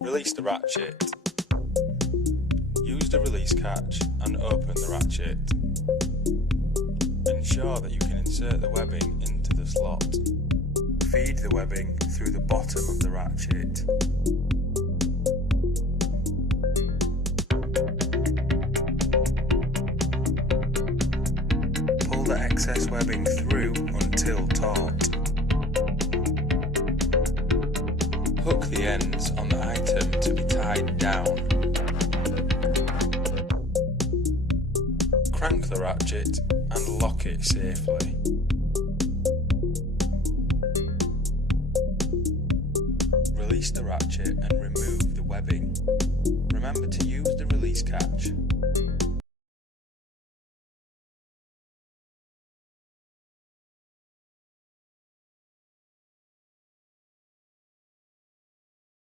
Release the ratchet. Use the release catch and open the ratchet. Ensure that you can insert the webbing into the slot. Feed the webbing through the bottom of the ratchet. Pull the excess webbing through until taut. Hook the ends on the item to be tied down. Crank the ratchet and lock it safely. Release the ratchet and remove the webbing. Remember to use the release catch.